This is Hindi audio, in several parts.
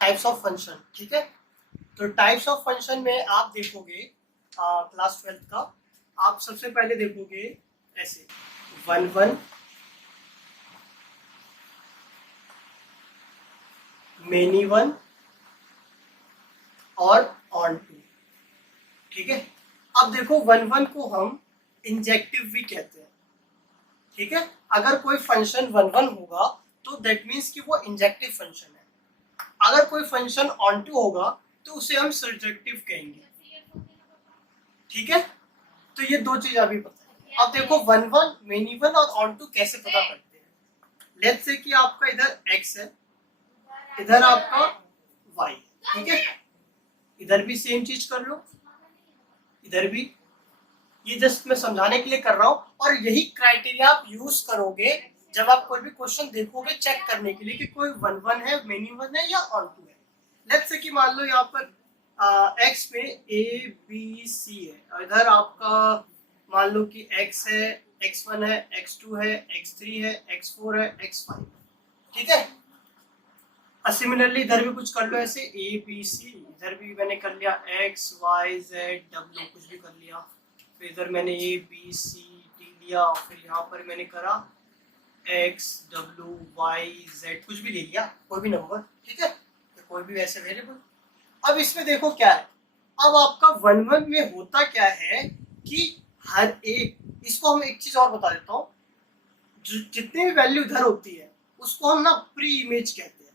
टाइप्स ऑफ फंक्शन, ठीक है। तो टाइप्स ऑफ फंक्शन में आप देखोगे क्लास 12th का, आप सबसे पहले देखोगे ऐसे 1 1, मेनी वन और ऑन टू, ठीक है। अब देखो 1 1 को हम इंजेक्टिव भी कहते हैं, ठीक है। अगर कोई फंक्शन 1 1 होगा तो दैट मीन्स कि वो इंजेक्टिव फंक्शन है। अगर कोई फंक्शन ऑन टू होगा तो उसे हम सर्जेक्टिव कहेंगे, ठीक है। तो ये दो चीज अभी पता है। अब देखो 1 1, मेनी वन और ऑन टू कैसे पता करते हैं। लेट्स से कि आपका इधर x है, इधर आपका y, ठीक है। इधर भी सेम चीज कर लो, इधर भी। ये जस्ट मैं समझाने के लिए कर रहा हूँ, और यही क्राइटेरिया आप यूज करोगे जब आप कोई भी क्वेश्चन देखोगे चेक करने के लिए कि कोई 1 1 है, मेनी वन है या ऑन टू है। लेट्स से कि मान लो यहाँ पर x में a b c है, और इधर आपका मान लो कि x है, x1 है, x2 है, x3 है, x4 है, x5, ठीक है। सिमिलरली इधर भी कुछ कर लो ऐसे a b c, इधर भी मैंने कर लिया x y z w, कुछ भी कर लिया। फिर इधर मैंने a b c d लिया, फिर यहाँ पर मैंने करा x w y z, कुछ भी ले लिया, कोई भी नंबर, ठीक है, तो कोई भी वैसे वेरिएबल। अब इसमें देखो क्या है, अब आपका 1 1 में होता क्या है कि हर एक, इसको हम एक चीज और बता देता हूँ, जितनी भी वैल्यू इधर होती है उसको हम ना प्री इमेज कहते हैं,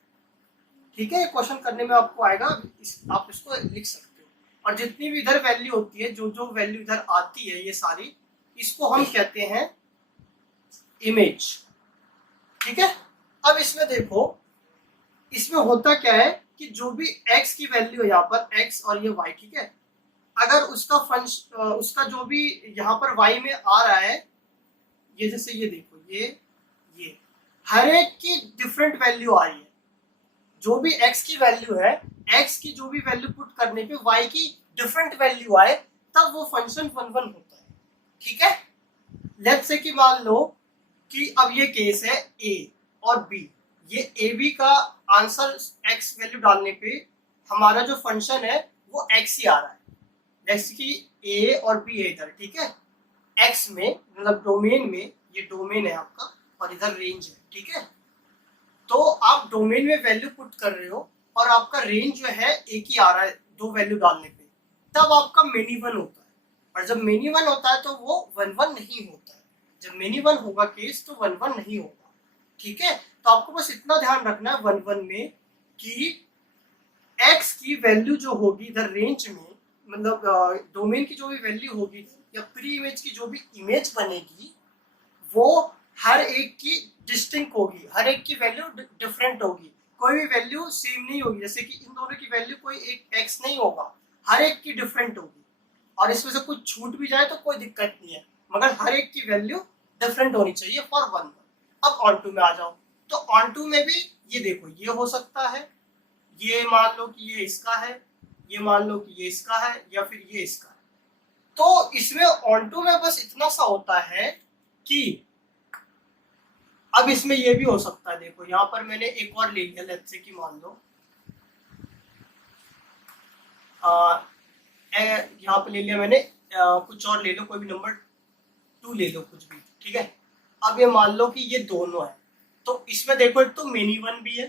ठीक है। क्वेश्चन करने में आपको आएगा, आप इसको लिख सकते हो। और जितनी भी इधर वैल्यू होती है, जो जो वैल्यू इधर आती है ये सारी, इसको हम कहते हैं इमेज, ठीक है। अब इसमें देखो, इसमें होता क्या है कि जो भी x की वैल्यू है यहाँ पर, x और ये y, ठीक है, अगर उसका उसका जो भी यहाँ पर y में आ रहा है, ये जैसे ये देखो, ये हर एक की डिफरेंट वैल्यू आ रही है। जो भी x की वैल्यू है, x की जो भी वैल्यू पुट करने पे y की डिफरेंट वैल्यू आए, तब वो फंक्शन 1 1 होता है, ठीक है। लेट्स से कि मान लो कि अब ये केस है a और b, ये ए बी का आंसर x वैल्यू डालने पे हमारा जो फंक्शन है वो x ही आ रहा है। जैसे कि a और b है इधर, ठीक है, x में मतलब डोमेन में, ये डोमेन है आपका और इधर रेंज है, ठीक है। तो आप डोमेन में वैल्यू पुट कर रहे हो और आपका रेंज जो है एक ही आ रहा है दो वैल्यू डालने पे, तब आपका मेनी वन होता है। और जब मेनी वन होता है तो वो 1 1 नहीं होता है। जब मेनी वन होगा केस तो 1 1 नहीं होगा, ठीक है। तो आपको बस इतना ध्यान रखना है 1 1 में कि x की वैल्यू जो होगी इधर रेंज में, मतलब डोमेन की जो भी वैल्यू होगी या प्री इमेज की जो भी इमेज बनेगी, वो हर एक की डिस्टिंक्ट होगी, हर एक की वैल्यू डिफरेंट होगी, कोई भी वैल्यू सेम नहीं होगी। जैसे कि इन दोनों की वैल्यू कोई एक x नहीं होगा, हर एक की डिफरेंट होगी। और इसमें से कुछ छूट भी जाए तो कोई दिक्कत नहीं है, मगर हर एक की वैल्यू डिफरेंट होनी चाहिए फॉर 1 1। अब ऑन टू में आ जाओ, तो ऑन टू में भी ये देखो, ये हो सकता है, ये मान लो कि ये इसका है, ये मान लो कि ये इसका है, या फिर ये इसका है। तो इसमें ऑन टू में बस इतना सा होता है कि अब इसमें ये भी हो सकता है, देखो यहाँ पर मैंने एक और ले लिया, लेट्स से कि मान लो यहाँ पे ले लिया मैंने, कुछ और ले लो, कोई भी नंबर 2 ले लो, कुछ भी, ठीक है। अब ये मान लो कि ये दोनों है, तो इसमें देखो एक तो मेनी वन भी है,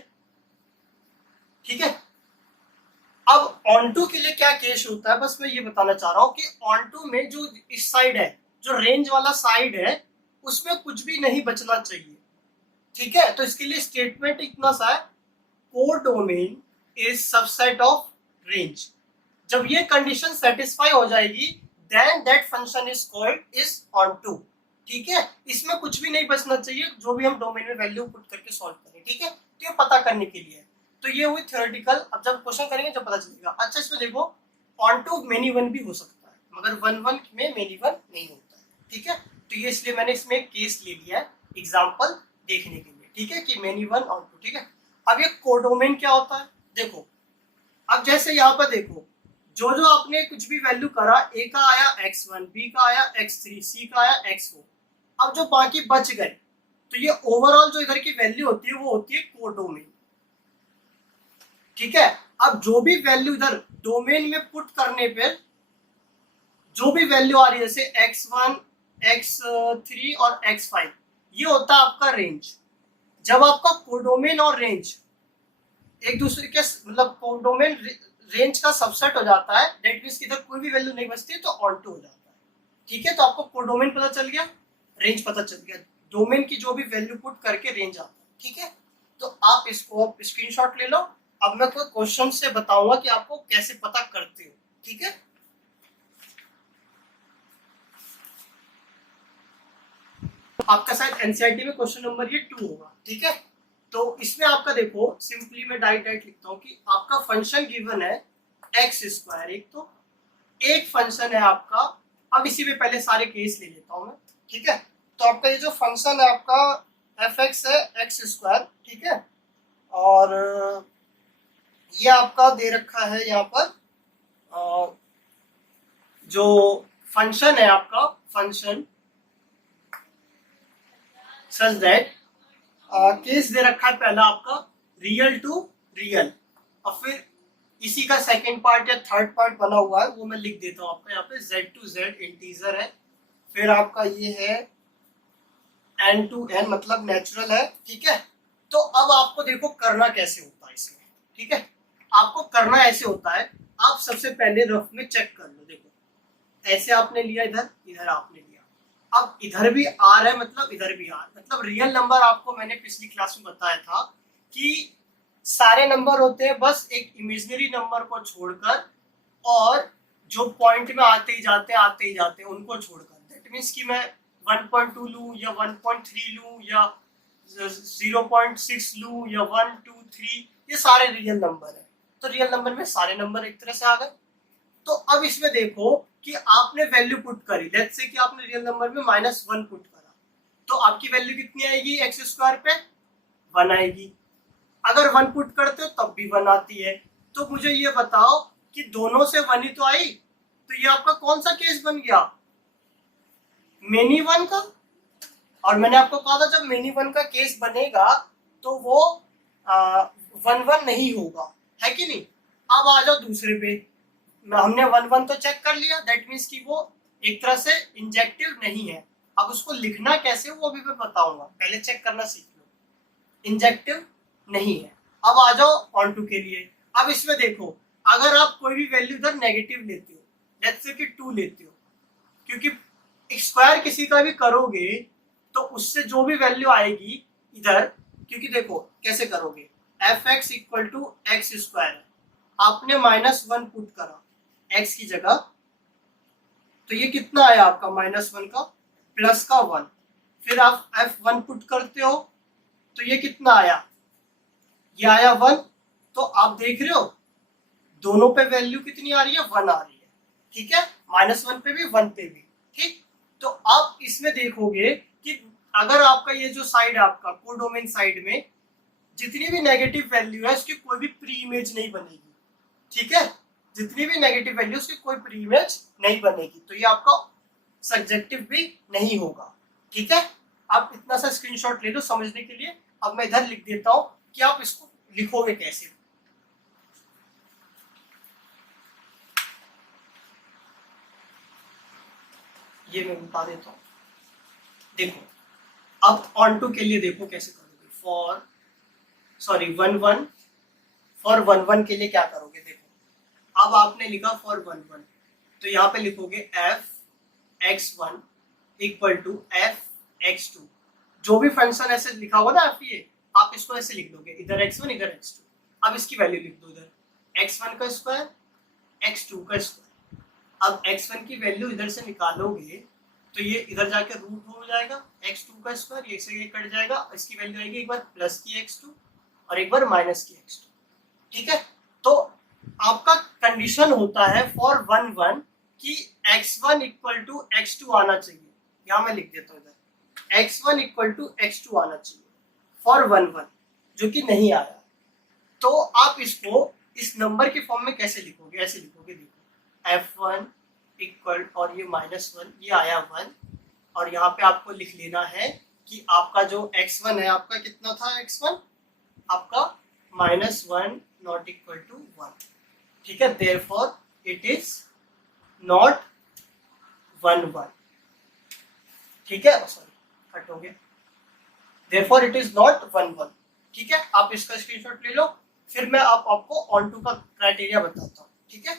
ठीक है। अब ऑन टू के लिए क्या केस होता है, बस मैं ये बताना चाह रहा हूँ कि ऑन टू में जो इस साइड है, जो रेंज वाला साइड है, उसमें कुछ भी नहीं बचना चाहिए, ठीक है। तो इसके लिए स्टेटमेंट इतना सा है, codomain is subset of range. जब ये कंडीशन सेटिस्फाई हो जाएगी, then that function is called is onto, ठीक है। इसमें कुछ भी नहीं बचना चाहिए, जो भी हम डोमेन में वैल्यू पुट करके सॉल्व करें, ठीक है। तो ये पता करने के लिए, तो ये हुई थ्योरेटिकल। अब जब क्वेश्चन करेंगे जब पता चलेगा। अच्छा, इसमें देखो ऑन टू मेनी वन भी हो सकता है, मगर 1 1 में मेनी वन नहीं होता है, ठीक है। तो ये इसलिए मैंने इसमें एक केस ले लिया है एग्जाम्पल देखने के लिए, ठीक है, कि मेनी वन ऑन टू, ठीक है। अब ये कोडोमेन क्या होता है, देखो अब जैसे यहाँ पर देखो, जो जो आपने कुछ भी वैल्यू करा, ए का आया x1, बी का आया x3, सी का आया x4, अब जो बाकी बच गए, तो ये ओवरऑल जो इधर की वैल्यू होती है वो होती है कोडोमेन, ठीक है। अब जो भी वैल्यू इधर डोमेन में पुट करने पे जो भी वैल्यू आ रही है, जैसे x1, x3 और x5, ये होता है आपका रेंज। जब आपका कोडोमेन और रेंज एक दूसरे के मतलब कोडोमेन रेंज का सबसेट हो जाता है, दैट मींस इधर कोई भी वैल्यू नहीं बचती है तो ऑन टू हो जाता है। ठीक है, तो आपको कोडोमेन पता चल गया, रेंज पता चल गया, डोमेन की जो भी वैल्यू पुट करके रेंज आता है। ठीक है, तो आप इसको स्क्रीनशॉट ले लो। अब मैं कोई क्वेश्चन से बताऊंगा कि आपको कैसे पता करते हो। ठीक है, आपका शायद एनसीईआरटी में क्वेश्चन नंबर ये 2 होगा। ठीक है, तो इसमें आपका देखो सिंपली मैं डायरेक्ट लिखता हूँ कि आपका फंक्शन गिवन है एक्स स्क्वायर, एक फंक्शन है आपका। अब इसी में पहले सारे केस ले लेता हूँ मैं। ठीक है, तो आपका ये जो फंक्शन है आपका एफ एक्स है एक्स स्क्वायर। ठीक है, और ये आपका दे रखा है यहाँ पर जो फंक्शन है आपका फंक्शन सच दैट केस दे रखा है पहला आपका रियल टू रियल, और फिर इसी का सेकंड पार्ट या थर्ड पार्ट बना हुआ है वो मैं लिख देता हूँ आपका यहाँ पे z टू z इंटीजर है, फिर आपका ये है n टू n मतलब नेचुरल है। ठीक है, तो अब आपको देखो करना कैसे होता है इसमें। ठीक है, आपको करना ऐसे होता है, आप सबसे पहले रफ में चेक कर लो। देखो ऐसे आपने लिया, इधर इधर आपने लिया, अब इधर भी आर है मतलब इधर भी आर, मतलब रियल नंबर आपको मैंने पिछली क्लास में बताया था कि सारे नंबर होते हैं बस एक इमेजिनरी नंबर को छोड़कर, और जो पॉइंट में आते ही जाते हैं उनको छोड़कर। दैट मीन्स कि मैं 1.2 लूँ या 1.3 लूँ या 0.6 लूँ या 1, 2, 3, ये सारे रियल नंबर है। तो रियल नंबर में सारे नंबर एक तरह से आ गए। तो अब इसमें देखो कि आपने वैल्यू पुट करी, लेट्स से कि आपने रियल नंबर में -1 पुट करा, तो आपकी वैल्यू कितनी आएगी एक्स स्क्वायर पे? 1 आएगी। अगर 1 पुट करते हो तब भी 1 आती है। तो मुझे ये बताओ कि दोनों से 1 ही तो आई, तो ये आपका कौन सा केस बन गया? मेनी 1 का। और मैंने आपको कहा था जब मेनी 1 का केस बनेगा तो वो 1 1 नहीं होगा, है कि नहीं। अब आ जाओ दूसरे पे, हमने 1 1 तो चेक कर लिया, दैट मीन्स कि वो एक तरह से इंजेक्टिव नहीं है। अब उसको लिखना कैसे वो भी मैं बताऊंगा, पहले चेक करना सीख लो। इंजेक्टिव नहीं है। अब आ जाओ ऑन टू के लिए। अब इसमें देखो अगर आप कोई भी वैल्यू इधर नेगेटिव लेते हो, लेट्स से कि 2 लेते हो, क्योंकि स्क्वायर किसी का भी करोगे तो उससे जो भी वैल्यू आएगी इधर, क्योंकि देखो कैसे करोगे, f x equal to x square, आपने -1 पुट करा x की जगह, तो ये कितना आया आपका -1 का प्लस का 1, फिर आप f1 पुट करते हो तो ये कितना आया, ये आया 1। तो आप देख रहे हो दोनों पे वैल्यू कितनी आ रही है, 1 आ रही है। ठीक है, -1 पे भी 1 पे भी। ठीक, तो आप इसमें देखोगे कि अगर आपका ये जो साइड है आपका कोडोमेन साइड में जितनी भी नेगेटिव वैल्यू है उसकी कोई भी प्री इमेज नहीं बनेगी। ठीक है, जितनी भी नेगेटिव वैल्यू उसकी कोई प्री इमेज नहीं बनेगी, तो ये आपका सब्जेक्टिव भी नहीं होगा। ठीक है, आप इतना सा स्क्रीनशॉट ले लो समझने के लिए। अब मैं इधर लिख देता हूं कि आप इसको लिखोगे कैसे। ये मैं बता देता हूं, देखो अब ऑन टू के लिए देखो कैसे करोगे। फॉर 1 1 फॉर 1 1 के लिए क्या करोगे, देखो अब आपने लिखा फॉर 1 1, तो यहाँ पे लिखोगे f(x1) इक्वल टू f(x2), जो भी फंक्शन ऐसे लिखा होगा ना आप, ये आप इसको ऐसे लिख दोगे, इधर x1 इधर x2। अब इसकी वैल्यू लिख दो, इधर x1 का स्क्वायर x2 का स्क्वायर। अब x1 की वैल्यू इधर से निकालोगे तो ये इधर जाके रूट हो जाएगा x2 का स्क्वायर, ये से ये कट जाएगा, इसकी वैल्यू आएगी एक बार प्लस की x2 और एक बार माइनस की x2। ठीक है, तो आपका कंडीशन होता है फॉर 1 1 कि x1 इक्वल टू x2 आना चाहिए। यहाँ मैं लिख देता हूँ इधर x1 इक्वल टू x2 आना चाहिए फॉर 1 1, जो कि नहीं आया। तो आप इसको इस नंबर के फॉर्म में कैसे लिखोगे, ऐसे लिखोगे, देखो f1 इक्वल और ये -1, ये आया 1, और यहाँ पे आपको लिख लेना है कि आपका जो x1 है आपका कितना था, x1 आपका -1 नॉट इक्वल टू 1, ठीक है। देयरफॉर इट इज नॉट 1 1, ठीक है, सॉरी कट हो गया, देयरफॉर इट इज नॉट 1 1, ठीक है। आप इसका स्क्रीनशॉट ले लो, फिर मैं आपको ऑन टू का क्राइटेरिया बताता हूँ, ठीक है।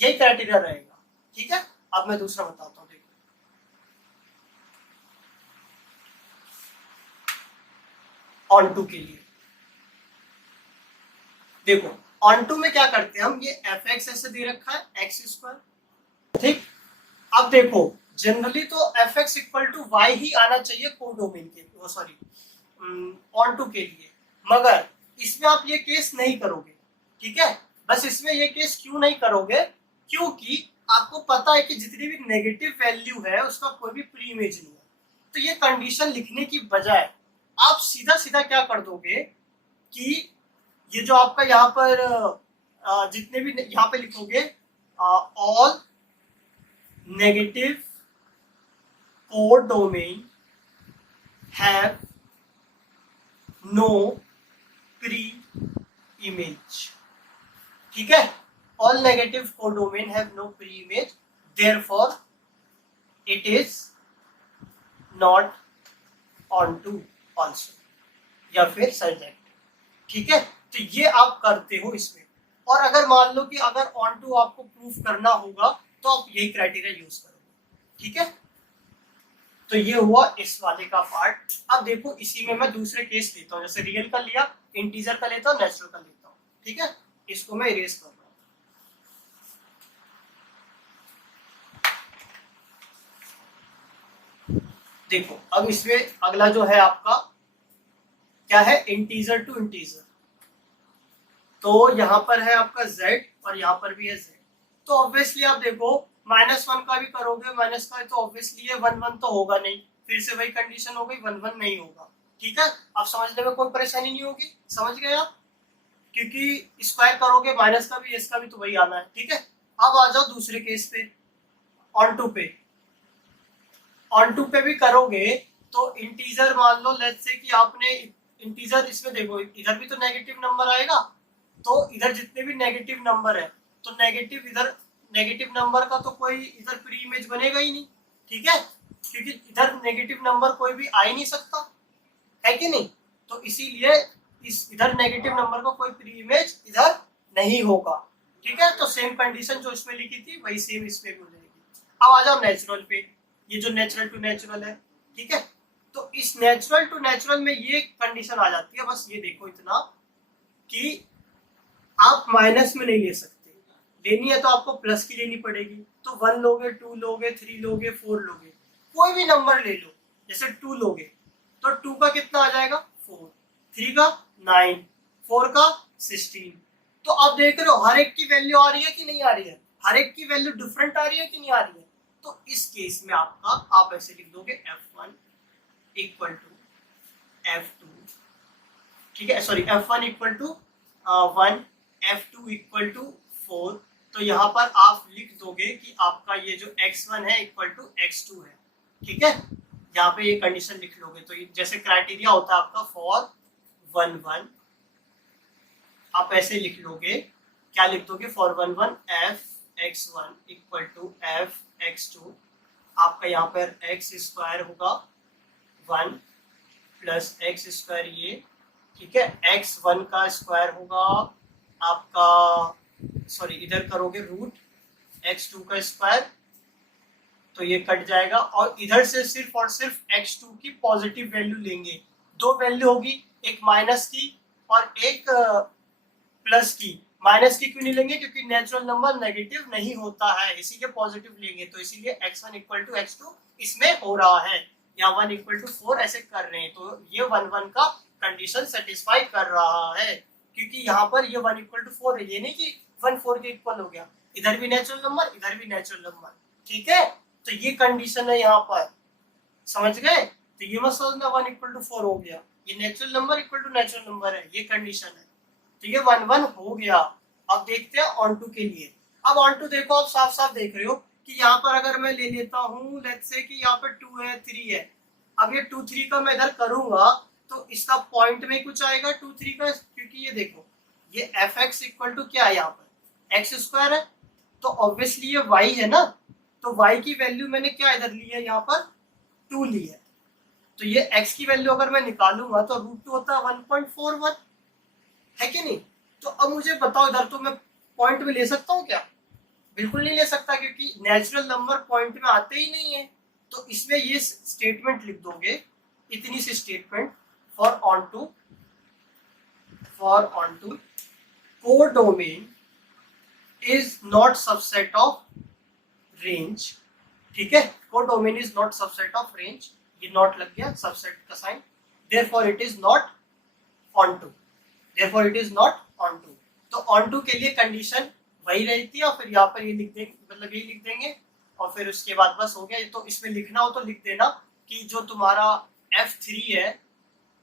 यही क्राइटेरिया रहेगा, ठीक है। अब मैं दूसरा बताता हूँ, देखो ऑन टू के लिए, देखो ऑन टू में क्या करते हैं हम, ये एफ एक्स ऐसे दे रखा है एक्स स्क्वायर, ठीक। अब देखो जनरली तो f x equal to y ही आना चाहिए कोडोमेन के, सॉरी ऑन टू के लिए, मगर इसमें आप ये केस नहीं करोगे, ठीक है। बस इसमें ये केस क्यों नहीं करोगे, क्योंकि आपको पता है कि जितनी भी नेगेटिव वैल्यू है उसका कोई भी प्री इमेज नहीं है। तो ये कंडीशन लिखने की बजाय आप सीधा सीधा क्या कर दोगे कि ये जो आपका यहाँ पर जितने भी यहाँ पे लिखोगे all negative codomain have no pre image, ठीक है। All negative codomain have no pre image, therefore it is not onto also, या फिर सब्जेक्ट, ठीक है। तो ये आप करते हो इसमें, और अगर मान लो कि अगर ऑन टू आपको प्रूफ करना होगा तो आप यही क्राइटेरिया यूज करोगे, ठीक है। तो ये हुआ इस वाले का पार्ट। अब देखो इसी में मैं दूसरे केस लेता हूँ, जैसे रियल का लिया, इंटीजर का लेता हूँ, नेचुरल का लेता हूँ, ठीक है। इसको मैं इरेज कर रहा हूँ। देखो अब इसमें अगला जो है आपका क्या है, इंटीजर टू इंटीजर। तो यहाँ पर है आपका z और यहाँ पर भी है z। तो ऑब्वियसली आप देखो -1 का भी करोगे माइनस का, तो ऑब्वियसली ये 1 1 तो होगा नहीं, फिर से वही कंडीशन हो गई, 1 1 नहीं होगा, ठीक है। अब समझने में कोई परेशानी नहीं होगी, समझ गए आप, क्योंकि स्क्वायर करोगे माइनस का भी इसका भी तो वही आना है, ठीक है। अब आ जाओ दूसरे केस पे, ऑन टू पे। ऑन टू पे भी करोगे तो इंटीजर मान लो, लेट्स से कि आपने इंटीजर, इसमें देखो इधर भी तो नेगेटिव नंबर आएगा, तो इधर जितने भी नेगेटिव नंबर है तो नेगेटिव इधर नेगेटिव नंबर का तो कोई इधर प्री इमेज बनेगा ही नहीं, ठीक है, क्योंकि इधर नेगेटिव नंबर कोई भी आ ही नहीं सकता है कि नहीं। तो इसीलिए इस इधर नेगेटिव नंबर का कोई प्री इमेज इधर नहीं होगा, ठीक है। तो सेम कंडीशन जो इसमें लिखी थी वही सेम इसमें भी हो जाएगी। अब आ जाओ नेचुरल पे, ये जो नेचुरल टू नेचुरल है, ठीक है। तो इस नेचुरल टू नेचुरल में ये कंडीशन आ जाती है, बस ये देखो इतना कि आप माइनस में नहीं ले सकते, लेनी है तो आपको प्लस की लेनी पड़ेगी। तो 1 लोगे, 2 लोगे, 3 लोगे, 4 लोगे, कोई भी नंबर ले लो। जैसे 2 लोगे तो 2 का कितना आ जाएगा 4, 3 का 9, 4 का 16। तो आप देख रहे हो हर एक की वैल्यू आ रही है कि नहीं आ रही है, हर एक की वैल्यू डिफरेंट आ रही है कि नहीं आ रही है। तो इस केस में आपका आप ऐसे लिख दोगे f1 इक्वल टू f2, ठीक है, sorry f1 equal to 1, f2 equal to 4। तो यहाँ पर आप लिख दोगे कि आपका ये जो x1 है इक्वल टू x2 है, ठीक है। यहाँ पे ये कंडीशन लिख लोगे, तो जैसे क्राइटेरिया होता है आपका फॉर 1 1, आप ऐसे लिख लोगे, क्या लिख दोगे for 1 1 f(x1) equal to f(x2), आपका यहाँ पर x स्क्वायर होगा 1 प्लस x स्क्वायर ये, ठीक है। x1 का स्क्वायर होगा आपका, सॉरी इधर करोगे रूट x2 का स्क्वायर, तो ये कट जाएगा, और इधर से सिर्फ और सिर्फ x2 की पॉजिटिव वैल्यू लेंगे। दो वैल्यू होगी, एक माइनस की और एक प्लस की। माइनस की क्यों नहीं लेंगे, क्योंकि नेचुरल नंबर नेगेटिव नहीं होता है, इसीलिए पॉजिटिव लेंगे। तो इसीलिए x1 इक्वल टू x2 इसमें हो रहा है, या 1 इक्वल टू 4 ऐसे कर रहे हैं। तो ये 1 1 का कंडीशन सेटिस्फाई कर रहा है, क्योंकि यहाँ पर ये 1 इक्वल टू 4 है, ये नहीं कि 1 4 के इक्वल हो गया, इधर भी नेचुरल नंबर इधर भी नेचुरल नंबर, ठीक है। तो ये कंडीशन है यहाँ पर, समझ गए। तो ये मत सोचना 1 इक्वल टू 4 हो गया, ये natural number equal to natural number है, ये कंडीशन है। तो ये 1 1 हो गया। अब देखते हैं ऑन टू के लिए। अब ऑन टू देखो, आप साफ साफ देख रहे हो कि यहाँ पर अगर मैं ले लेता हूँ, लेट्स से कि यहाँ पर 2 है 3 है, अब ये 2 3 का मैं इधर करूंगा तो इसका पॉइंट में कुछ आएगा 2 3 का, क्योंकि ये देखो ये एफ एक्स इक्वल टू क्या है यहाँ पर एक्स स्क्वायर है, तो ऑब्वियसली ये y है ना, तो y की वैल्यू मैंने क्या इधर ली है यहाँ पर 2 ली है, तो ये x की वैल्यू अगर मैं निकालूंगा तो रूट 2 होता है 1.41, है कि नहीं। तो अब मुझे बताओ इधर तो मैं पॉइंट में ले सकता हूँ क्या, बिल्कुल नहीं ले सकता, क्योंकि नेचुरल नंबर पॉइंट में आते ही नहीं है। तो इसमें ये स्टेटमेंट लिख दोगे, इतनी सी statement, for onto codomain is not subset of range, ठीक है, codomain is not subset of range, ये नॉट लग गया सबसेट का sign, therefore it is not onto, therefore it is not onto. तो ऑन टू के लिए कंडीशन वही रहती है, और फिर यहाँ पर ये लिख देंगे, मतलब यही लिख देंगे, और फिर उसके बाद बस हो गया। तो इसमें लिखना हो तो लिख देना कि जो तुम्हारा F3 है,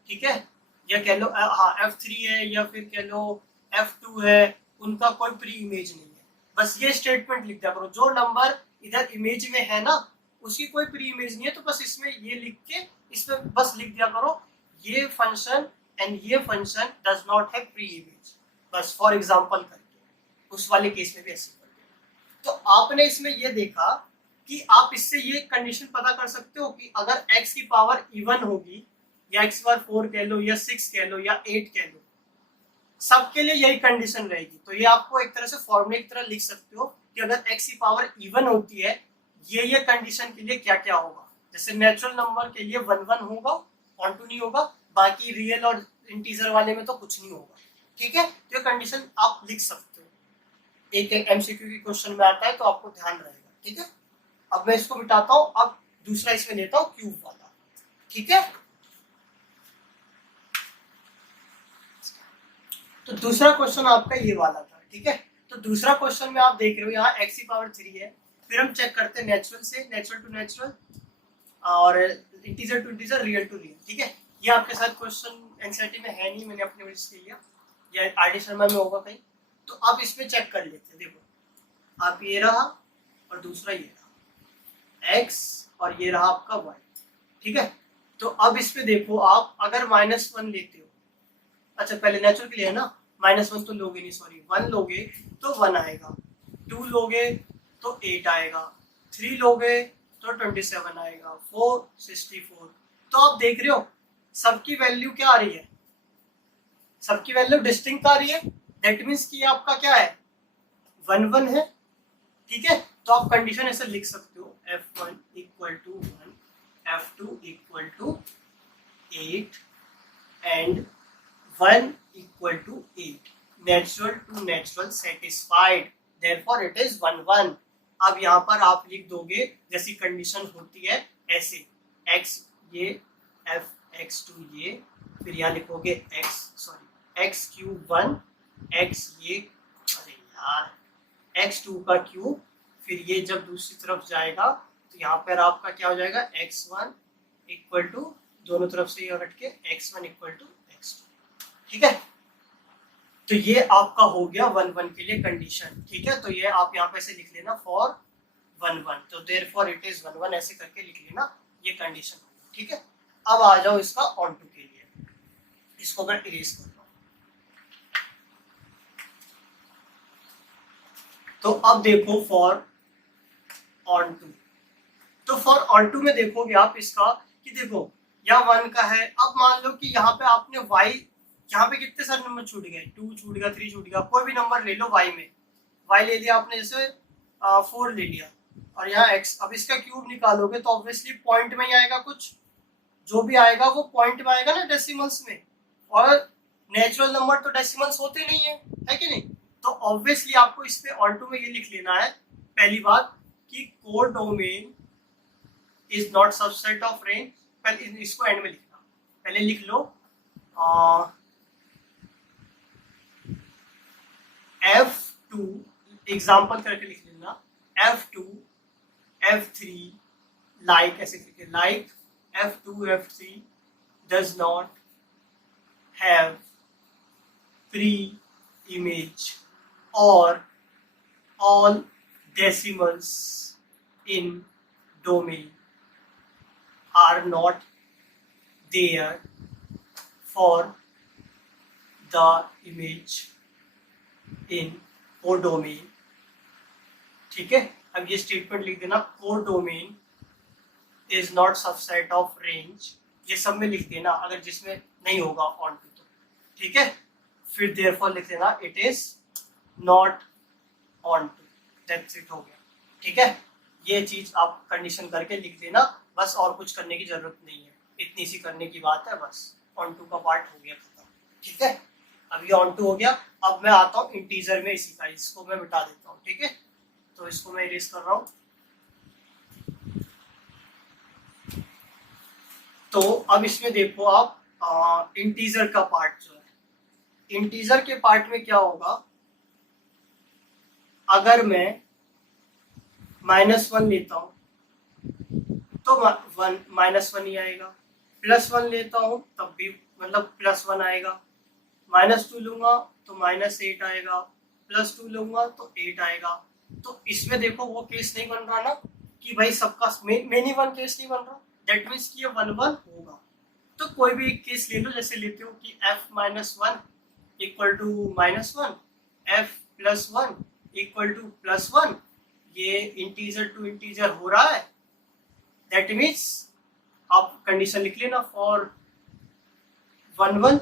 ठीक है, या कह लो हाँ F3 है, या फिर कह लो F2 है, उनका कोई प्री इमेज नहीं है, बस ये स्टेटमेंट लिख दिया करो। जो नंबर इधर इमेज में है ना उसकी कोई प्री इमेज नहीं है, तो बस इसमें ये लिख के इसमें बस लिख दिया करो ये फंक्शन एंड ये function does not have pre image, बस फॉर एग्जांपल करके उस वाले केस में भी ऐसे कर दिया। तो आपने इसमें ये देखा कि आप इससे ये कंडीशन पता कर सकते हो कि अगर x की पावर इवन होगी, या x पावर 4 कह लो, या 6 कह लो, या 8 कह लो, सबके लिए यही कंडीशन रहेगी। तो ये आपको एक तरह से फॉर्मूले की तरह लिख सकते हो कि अगर x की पावर इवन होती है, ये कंडीशन के लिए क्या क्या होगा। जैसे नेचुरल नंबर के लिए 1 1 होगा, ऑन टू नहीं होगा, बाकी रियल और इंटीजर वाले में तो कुछ नहीं होगा, ठीक है। तो ये कंडीशन आप लिख सकते हो, एक एमसीक्यू की क्वेश्चन में आता है तो आपको ध्यान रहेगा, ठीक है। अब मैं इसको मिटाता हूँ, अब दूसरा इसमें लेता हूँ क्यूब वाला, ठीक है। तो दूसरा क्वेश्चन आपका ये वाला था, ठीक है। तो दूसरा क्वेश्चन में आप देख रहे हो यहाँ x की पावर 3 है, फिर हम चेक करते हैं नेचुरल से, नेचुरल टू नेचुरल और integer to integer, real to real, ठीक है। ये आपके साथ क्वेश्चन एनसीईआरटी में है नहीं, मैंने अपने वजह से लिया, या आरडी शर्मा में होगा कहीं। तो अब इसमें चेक कर लेते हैं, देखो आप ये रहा और दूसरा ये रहा x और ये रहा आपका y, ठीक है। तो अब इसमें देखो आप अगर -1 लेते हो, अच्छा पहले नेचुरल के लिए है ना, -1 तो लोगे नहीं, सॉरी 1 लोगे तो 1 आएगा, 2 लोगे तो 8 आएगा, 3 लोगे तो 27 आएगा, 4 64। तो आप देख रहे हो सबकी वैल्यू क्या आ रही है, सबकी वैल्यू डिस्टिंक्ट आ रही है, दैट मीन्स कि आपका क्या है 1 1 है, ठीक है। तो आप कंडीशन ऐसे लिख सकते हो f1 equal to 1, f2 equal to 8 and 1 equal to 8, natural to natural satisfied, therefore it is 1 1। अब यहाँ पर आप लिख दोगे जैसी कंडीशन होती है ऐसे, x ये f(x2) ये, फिर यहाँ लिखोगे x क्यूब 1, x ये, अरे यार x2 का क्यूब, फिर ये जब दूसरी तरफ जाएगा तो यहाँ पर आपका क्या हो जाएगा x1 इक्वल टू, दोनों तरफ से ये हट के x1 इक्वल टू x2, ठीक है। तो ये आपका हो गया 1 1 के लिए कंडीशन, ठीक है। तो ये आप यहाँ पे ऐसे लिख लेना फॉर 1 1, तो देयरफॉर इट इज 1 1 ऐसे करके लिख लेना, ये कंडीशन, ठीक है। अब आ जाओ इसका ऑन टू के लिए, इसको मैं इरेज करता हूँ। तो अब देखो फॉर ऑन टू, तो फॉर ऑन टू में देखोगे आप इसका कि देखो यहाँ 1 का है, अब मान लो कि यहाँ पे आपने y, यहाँ पे कितने सारे नंबर छूट गए, 2 छूट गया, 3 छूट गया, कोई भी नंबर ले लो y में, y ले लिया आपने, जैसे 4 ले लिया, और यहाँ x, अब इसका क्यूब निकालोगे तो ऑब्वियसली पॉइंट में ही आएगा, कुछ जो भी आएगा वो पॉइंट में आएगा ना, डेसिमल्स में, और नेचुरल नंबर तो डेसिमल्स होते नहीं है कि नहीं। तो ऑब्वियसली आपको इस पे ऑन टू में ये लिख लेना है, पहली बात कि codomain is not subset of range, पहले इसको एंड में लिखना, पहले लिख लो F2 एग्जाम्पल करके लिख लेना, F2 F3 लाइक ऐसे लिखे, like F2 F3 does not have pre-image or all decimals in domain are not there for the image in codomain, ठीक है। अब ये स्टेटमेंट लिख देना, codomain is not subset of range, ये सब में लिख देना अगर जिसमें नहीं होगा ऑन टू तो, ठीक है। फिर देयरफॉर लिख देना it is not onto, that's it, हो गया, ठीक है। ये चीज आप कंडीशन करके लिख देना, बस और कुछ करने की जरूरत नहीं है, इतनी सी करने की बात है बस। ऑन टू का पार्ट हो गया खत्म, ठीक है। अब ये ऑन टू हो गया। अब मैं आता हूँ इंटीजर में इसी का, इसको मैं मिटा देता हूँ, ठीक है। तो इसको मैं इरेज कर रहा हूँ। तो अब इसमें देखो आप इंटीजर का पार्ट जो है, इंटीजर के पार्ट में क्या होगा, अगर मैं -1 लेता हूं तो -1 ही आएगा, +1 लेता हूं तब भी मतलब +1 आएगा, -2 लूंगा तो -8 आएगा, +2 लूंगा तो 8 आएगा। तो इसमें देखो वो केस नहीं बन रहा ना कि भाई सबका मेनी वन केस नहीं बन रहा, दैट मीन्स कि ये 1 1 होगा। तो कोई भी एक केस ले लो, जैसे लेते हो कि f-1 equal to -1, f+1 equal to +1, ये इंटीजर टू इंटीजर हो रहा है, दैट मीन्स आप कंडीशन लिख लेना फॉर 1 1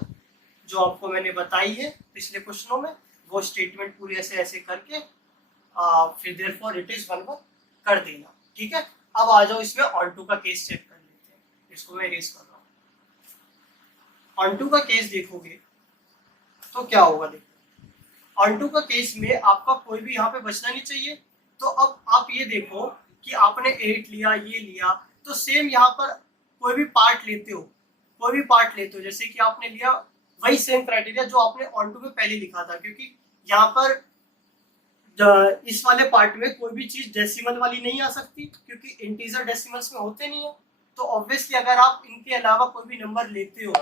जो आपको मैंने बताई है पिछले क्वेश्चनों में, वो स्टेटमेंट पूरी ऐसे ऐसे करके फिर देयरफॉर इट इज 1 1 कर देना, ठीक है। अब आ जाओ इसमें ऑन टू का केस चेक कर लेते हैं, इसको मैं इरेज कर रहा हूँ। ऑन टू का केस देखोगे तो क्या होगा, देखो ऑन टू का केस में आपका कोई भी यहाँ पे बचना नहीं चाहिए। तो अब आप ये देखो कि आपने 8 लिया, ये लिया, तो सेम यहाँ पर कोई भी पार्ट लेते हो, कोई भी पार्ट लेते हो, जैसे कि आपने लिया वही सेम क्राइटेरिया जो आपने ऑन टू में पहले लिखा था, क्योंकि यहाँ पर इस वाले पार्ट में कोई भी चीज डेसिमल वाली नहीं आ सकती, क्योंकि इंटीजर डेसिमल्स में होते नहीं है। तो ऑब्वियसली अगर आप इनके अलावा कोई भी नंबर लेते हो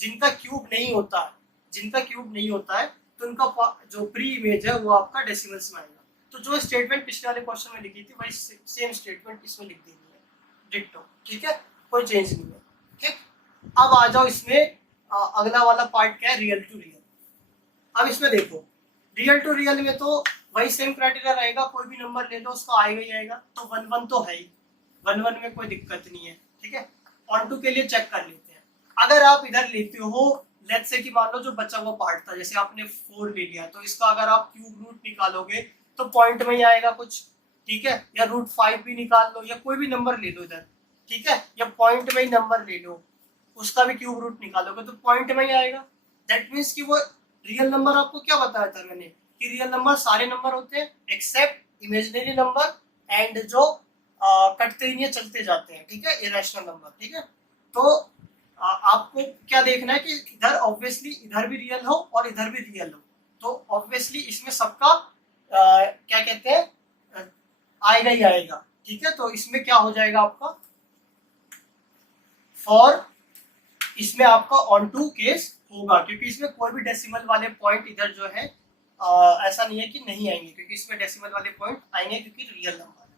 जिनका क्यूब नहीं होता है, जिनका क्यूब नहीं होता है, तो उनका जो प्री इमेज है वो आपका डेसिमल्स में आएगा। तो जो स्टेटमेंट पिछले वाले क्वेश्चन में लिखी थी वही सेम स्टेटमेंट इसमें लिख देनी है, डिट्टो, ठीक है, कोई चेंज नहीं है, ठीक। अब आ जाओ इसमें अगला वाला पार्ट क्या है, रियल टू रियल। अब इसमें देखो रियल टू रियल में तो वही सेम क्राइटेरिया रहेगा, कोई भी नंबर ले लो उसका आएगा ही आएगा। तो 1 1 तो है ही, 1 1 में कोई दिक्कत नहीं है, ठीक है। ऑन टू के लिए चेक कर लेते हैं। अगर आप इधर लेते हो, लेट्स से कि मान लो जो बचा हुआ पार्ट था, जैसे आपने 4 ले लिया, तो इसका अगर आप क्यूब रूट निकालोगे तो पॉइंट में ही आएगा कुछ, ठीक है। या √5 भी निकाल लो, या कोई भी नंबर ले लो इधर, ठीक है, या पॉइंट में ही नंबर ले लो, उसका भी क्यूब रूट निकालोगे तो पॉइंट में ही आएगा। दैट मीन्स कि वो रियल नंबर, आपको क्या बताया था मैंने कि रियल नंबर सारे नंबर होते हैं एक्सेप्ट इमेजिनरी नंबर एंड जो कटते ही नहीं चलते जाते हैं, ठीक है, इरेशनल नंबर, ठीक है। तो आपको क्या देखना है कि इधर ऑब्वियसली इधर भी रियल हो और इधर भी रियल हो, तो ऑब्वियसली इसमें सबका क्या कहते हैं आएगा ही आएगा, ठीक है। तो इसमें क्या हो जाएगा आपका फॉर, इसमें आपका ऑन टू केस होगा, क्योंकि इसमें कोई भी डेसिमल वाले पॉइंट इधर जो है ऐसा नहीं है कि नहीं आएंगे, क्योंकि इसमें डेसिमल वाले पॉइंट आएंगे क्योंकि रियल नंबर है।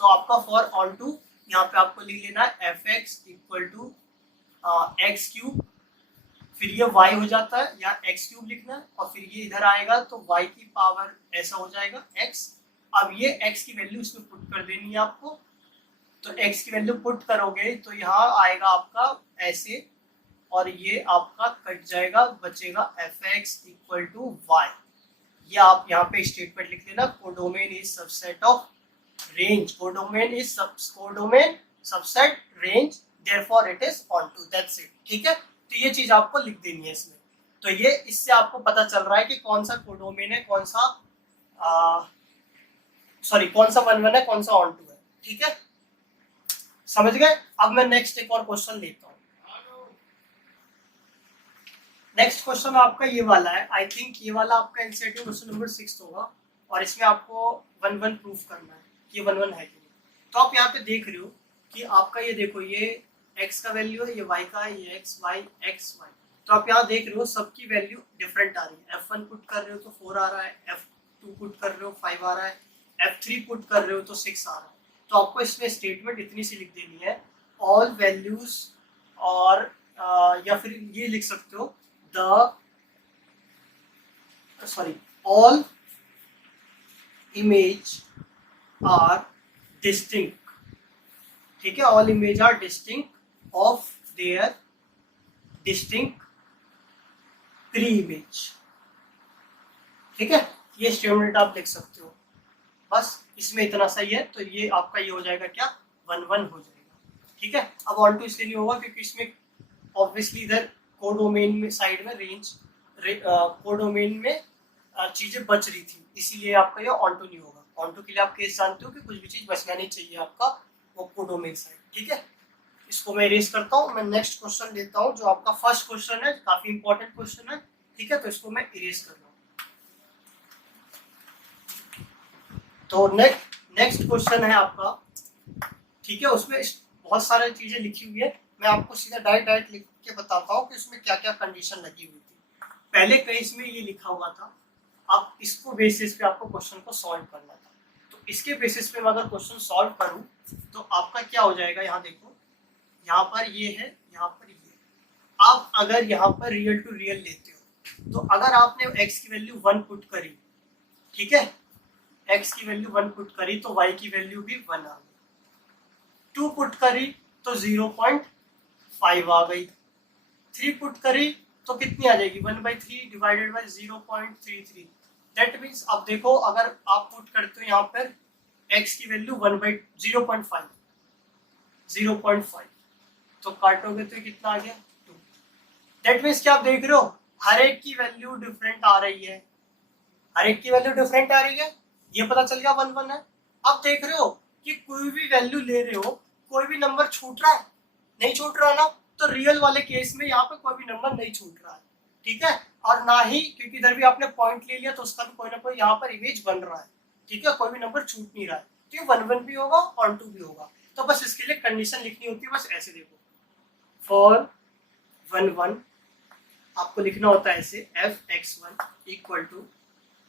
तो आपका फॉर ऑन टू यहाँ पे आपको लिख लेना है fx equal to x cube, फिर ये y हो जाता है, या एक्स क्यूब लिखना है, और फिर ये इधर आएगा तो y की पावर ऐसा हो जाएगा x। अब ये x की वैल्यू इसमें पुट कर देनी है आपको, तो x की वैल्यू पुट करोगे तो यहाँ आएगा आपका ऐसे, और ये आपका कट जाएगा, बचेगा fx इक्वल टू y। ये आप यहाँ पे स्टेटमेंट लिख लेना, codomain is subset of range, codomain is codomain subset range, therefore it is onto, that's it, ठीक है। तो ये चीज आपको लिख देनी है इसमें। तो ये इससे आपको पता चल रहा है कि कौन सा कोडोमेन है, कौन सा कौन सा 1 1 है, कौन सा ऑन टू है, ठीक है, समझ गए। अब मैं नेक्स्ट एक और क्वेश्चन लेता हूँ। नेक्स्ट क्वेश्चन आपका ये वाला है, आई थिंक ये वाला आपका एनसीईआरटी क्वेश्चन नंबर 6 होगा, और इसमें आपको 1 1 प्रूफ करना है कि ये 1 1 है कि नहीं। तो आप यहाँ पे देख रहे हो कि आपका ये देखो, ये x का वैल्यू है, ये y का है, ये x y x y। तो आप यहाँ देख रहे हो सबकी वैल्यू डिफरेंट आ रही है। f1 पुट कर रहे हो तो 4 आ रहा है, f2 पुट कर रहे हो 5 आ रहा है, f3 पुट कर रहे हो तो 6 आ रहा है। तो आपको इसमें स्टेटमेंट इतनी सी लिख देनी है, ऑल वैल्यूज, और या फिर ये लिख सकते हो ऑल इमेज आर डिस्टिंक्ट, ठीक है, all image are distinct of their distinct pre image, ठीक है। ये स्टेटमेंट आप लिख सकते हो, बस इसमें इतना सही है। तो ये आपका ये हो जाएगा क्या, 1-1 हो जाएगा, ठीक है। अब ऑन टू इसलिए नहीं होगा क्योंकि इसमें ऑब्वियसली इधर कोडोमेन में साइड में रेंज कोडोमेन में चीजें बच रही थी, इसीलिए आपका ये ऑन टू नहीं होगा। ऑन टू के लिए आप केस जानते हो कि कुछ भी चीज बचना नहीं चाहिए आपका वो कोडोमेन साइड, ठीक है। इसको मैं इरेज करता हूँ, मैं नेक्स्ट क्वेश्चन लेता हूँ जो आपका फर्स्ट क्वेश्चन है, काफी इंपॉर्टेंट क्वेश्चन है, ठीक है। तो इसको मैं इरेज कर रहा हूँ। तो नेक्स्ट क्वेश्चन है आपका, ठीक है, उसमें बहुत सारी चीजें लिखी हुई है, मैं आपको सीधा डायरेक्ट लिख के बताता हूँ कि उसमें क्या क्या कंडीशन लगी हुई थी। पहले पेज में ये लिखा हुआ था, आप इसको बेसिस पे आपको क्वेश्चन को सॉल्व करना था। तो इसके बेसिस पे मैं अगर क्वेश्चन सॉल्व करूँ तो आपका क्या हो जाएगा, यहाँ देखो, यहाँ पर ये है, यहाँ पर ये। आप अगर यहाँ पर रियल टू रियल लेते हो तो अगर आपने x की वैल्यू 1 पुट करी, ठीक है, x की वैल्यू 1 पुट करी तो y की वैल्यू भी 1 आ गई। 2 पुट करी तो 0.5 आ गई। 3 पुट करी तो कितनी आ जाएगी, 1/3 डिवाइडेड बाई 0.33। दैट मीन्स अब देखो, अगर आप पुट करते हो यहाँ पर x की वैल्यू 0.5 तो काटोगे तो कितना आ गया, 2। दैट मीन्स क्या आप देख रहे हो, हर एक की वैल्यू डिफरेंट आ रही है, हर एक की वैल्यू डिफरेंट आ रही है, ये पता चल गया 1-1 है। अब देख रहे हो कि कोई भी वैल्यू ले रहे हो, कोई भी नंबर छूट रहा है, नहीं छूट रहा ना, तो रियल वाले केस में यहाँ पे कोई भी नंबर नहीं छूट रहा है, ठीक है। और ना ही, क्योंकि इधर भी आपने पॉइंट ले लिया तो उसका भी कोई ना कोई यहाँ पर इमेज बन रहा है, ठीक है, कोई भी नंबर छूट नहीं रहा है, तो ये 1-1 भी होगा और 2 भी होगा। तो बस इसके लिए कंडीशन लिखनी होती है, बस ऐसे देखो, फॉर 1-1 आपको लिखना होता है ऐसे, f(x1) इक्वल टू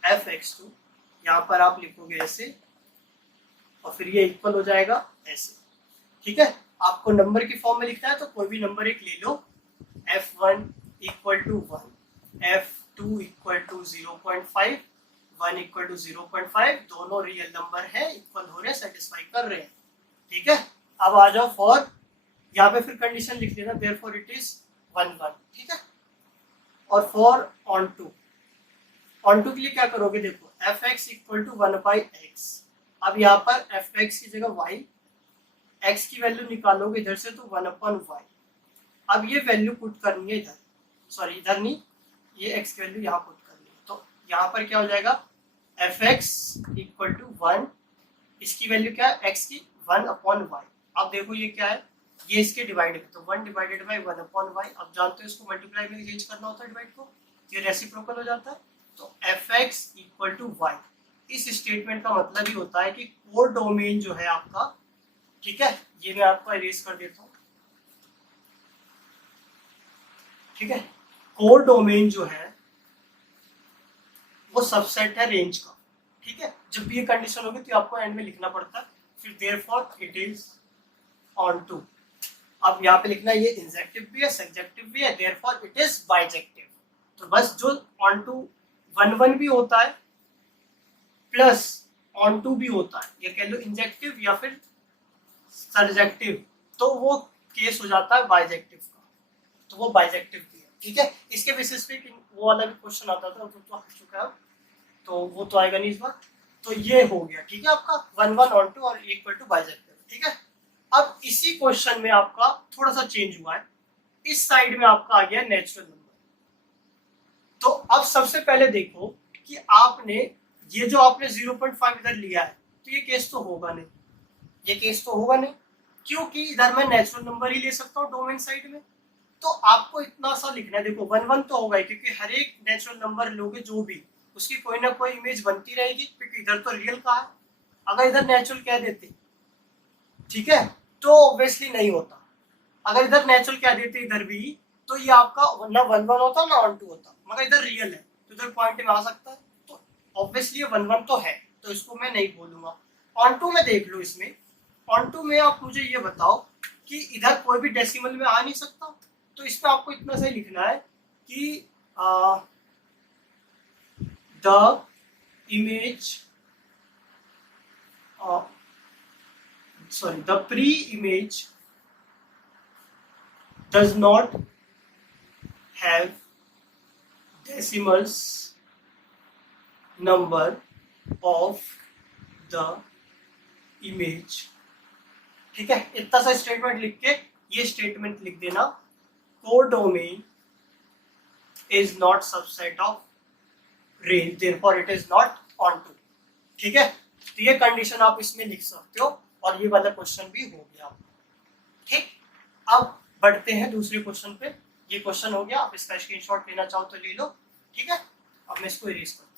f(x2), यहाँ पर आप लिखोगे ऐसे, और फिर ये इक्वल हो जाएगा ऐसे, ठीक है। आपको नंबर की फॉर्म में लिखना है तो कोई भी नंबर एक ले लो, f1 equal to 1, f2 equal to 0.5, 1 equal to 0.5, दोनों रियल नंबर है, इक्वल हो रहे हैं, सेटिस्फाई कर रहे हैं, ठीक है। अब आ जाओ फॉर, यहाँ पे फिर कंडीशन लिख लेना, देयरफॉर इट इज 1-1, ठीक है। और फॉर ऑन टू के लिए क्या करोगे, देखो f(x) इक्वल टू 1/x। अब यहाँ पर f(x) की जगह y, x की वैल्यू निकालोगे इधर से तो 1/y। अब ये वैल्यू पुट करनी है इधर, सॉरी इधर नहीं, ये x की वैल्यू यहाँ पुट करनी है। तो यहाँ पर क्या हो जाएगा, f(x) इक्वल टू 1, इसकी वैल्यू क्या है, x की 1/y। अब देखो ये क्या है, ये इसके डिवाइड है, तो 1 डिवाइडेड बाई 1/y। अब जानते हो इसको मल्टीप्लाई में चेंज करना होता है डिवाइड को, ये रेसिप्रोकल हो जाता है। तो f(x) इक्वल टू y, इस स्टेटमेंट का मतलब ही होता है कि कोड डोमेन जो है आपका, ठीक है, ये मैं आपको इरेज कर देता हूँ, ठीक है। कोड डोमेन जो है वो सबसेट है रेंज का, ठीक है। जब भी ये कंडीशन होगी तो आपको एंड में लिखना पड़ता है, फिर therefore it is onto. अब यहाँ पे लिखना, ये इंजेक्टिव भी है, सब्जेक्टिव भी है, देयरफॉर इट इज बाइजेक्टिव। तो बस जो ऑन टू 1-1 भी होता है प्लस ऑन टू भी होता है, ये कह लो इंजेक्टिव या फिर सर्जेक्टिव, तो वो केस हो जाता है बाइजेक्टिव का, तो वो बाइजेक्टिव भी है, ठीक है। इसके बेसिस पे वो वाला भी क्वेश्चन आता था तो आ चुका है, तो वो तो आएगा नहीं इस बार। तो ये हो गया, ठीक है, आपका 1-1 ऑन टू और इक्वल टू बाइजेक्टिव, ठीक है। अब इसी क्वेश्चन में आपका थोड़ा सा चेंज हुआ है, इस साइड में आपका आ गया नेचुरल नंबर। तो अब सबसे पहले देखो कि आपने ये जो आपने 0.5 इधर लिया है, तो ये केस तो होगा नहीं, ये केस तो होगा नहीं, क्योंकि इधर मैं नेचुरल नंबर ही ले सकता हूँ डोमेन साइड में। तो आपको इतना सा लिखना है, देखो 1-1 तो होगा ही, क्योंकि हर एक नेचुरल नंबर लोगे जो भी, उसकी कोई ना कोई इमेज बनती रहेगी, क्योंकि इधर तो रियल का है। अगर इधर नेचुरल कह देते, ठीक है, तो ऑब्वियसली नहीं होता। अगर इधर नेचुरल कह देते इधर भी, तो ये आपका ना 1-1 होता ना ऑन टू होता, मगर इधर रियल है तो इधर पॉइंट में आ सकता है, तो ऑब्वियसली 1-1 तो है, तो इसको मैं नहीं बोलूंगा। ऑन टू में देख लो, इसमें ऑन टू में आप मुझे ये बताओ कि इधर कोई भी डेसिमल में आ नहीं सकता, तो इसमें आपको इतना सही लिखना है कि the image the pre-image does not have decimals number of the image। ठीक है, इतना सा स्टेटमेंट लिख के ये स्टेटमेंट लिख देना, codomain is not subset of range, therefore it is not onto. ठीक है, तो ये कंडीशन आप इसमें लिख सकते हो और ये वाला क्वेश्चन भी हो गया। ठीक, अब बढ़ते हैं दूसरे क्वेश्चन पे। ये क्वेश्चन हो गया, आप इसका स्क्रीनशॉट लेना चाहो तो ले लो। ठीक है, अब मैं इसको इरेज करता हूं।